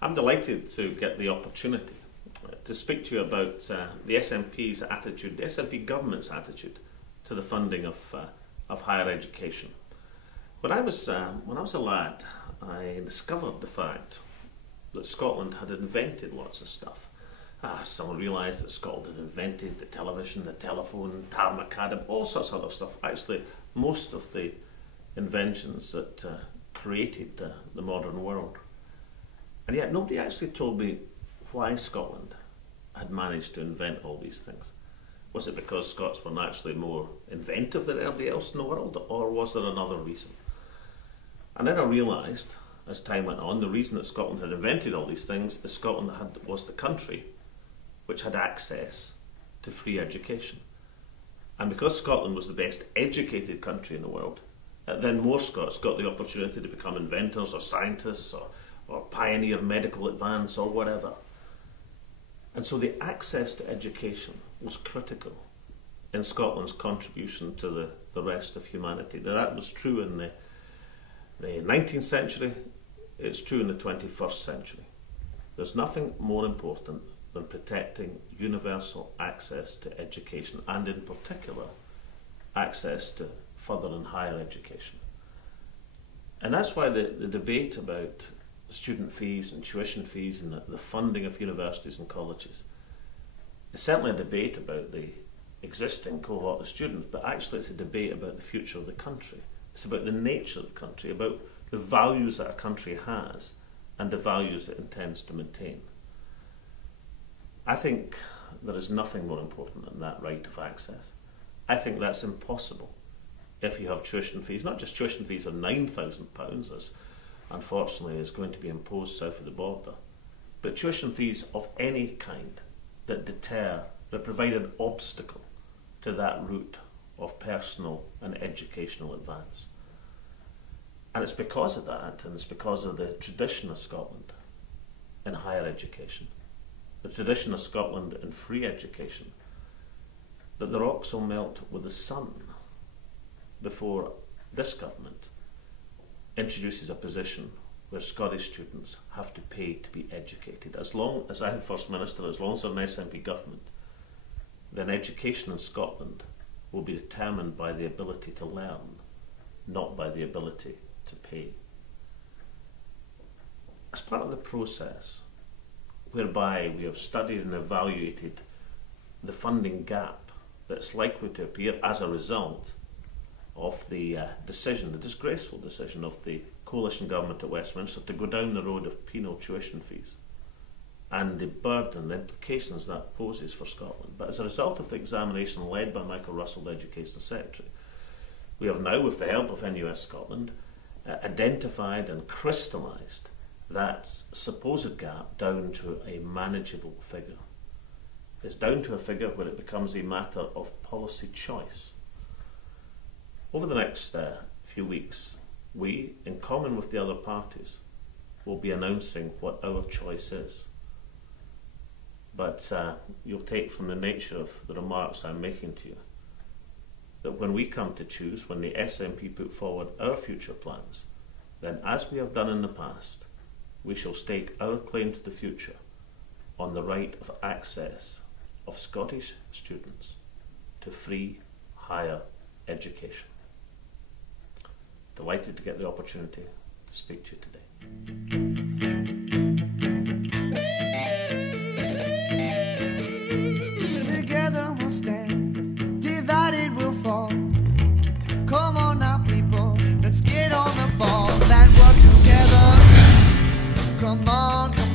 I'm delighted to get the opportunity to speak to you about the SNP's attitude, the SNP Government's attitude to the funding of higher education. When I was a lad, I discovered the fact that Scotland had invented lots of stuff. Someone realised that Scotland had invented the television, the telephone, tarmac, all sorts of other stuff. Actually, most of the inventions that created the modern world. And yet nobody actually told me why Scotland had managed to invent all these things. Was it because Scots were naturally more inventive than anybody else in the world, or was there another reason? And then I realised, as time went on, the reason that Scotland had invented all these things is Scotland was the country which had access to free education. And because Scotland was the best educated country in the world, then more Scots got the opportunity to become inventors or scientists or pioneer medical advance or whatever. And so the access to education was critical in Scotland's contribution to the rest of humanity. Now, that was true in the 19th century, it's true in the 21st century. There's nothing more important than protecting universal access to education, and in particular, access to further and higher education. And that's why the debate about student fees and tuition fees and the funding of universities and colleges is certainly a debate about the existing cohort of students, but actually it's a debate about the future of the country. It's about the nature of the country, about the values that a country has and the values it intends to maintain. I think there is nothing more important than that right of access. I think that's impossible if you have tuition fees, not just tuition fees of £9,000, as unfortunately is going to be imposed south of the border, but tuition fees of any kind that deter, that provide an obstacle to that route of personal and educational advance. And it's because of that, and it's because of the tradition of Scotland in higher education, the tradition of Scotland in free education, that the rocks will melt with the sun before this government introduces a position where Scottish students have to pay to be educated. As long as I am First Minister, as long as I'm an SNP government, then education in Scotland will be determined by the ability to learn, not by the ability to pay. As part of the process whereby we have studied and evaluated the funding gap that's likely to appear as a result of the decision, the disgraceful decision of the coalition government at Westminster to go down the road of penal tuition fees and the burden, the implications that poses for Scotland. But as a result of the examination led by Michael Russell, the Education Secretary, we have now, with the help of NUS Scotland, identified and crystallised that supposed gap down to a manageable figure. It's down to a figure where it becomes a matter of policy choice. Over the next few weeks, we, in common with the other parties, will be announcing what our choice is. But you'll take from the nature of the remarks I'm making to you that when we come to choose, when the SNP put forward our future plans, then as we have done in the past, we shall stake our claim to the future on the right of access of Scottish students to free higher education. Delighted to get the opportunity to speak to you today. Together we'll stand, divided we'll fall. Come on now people, let's get on the ball and work together. Come on, come on.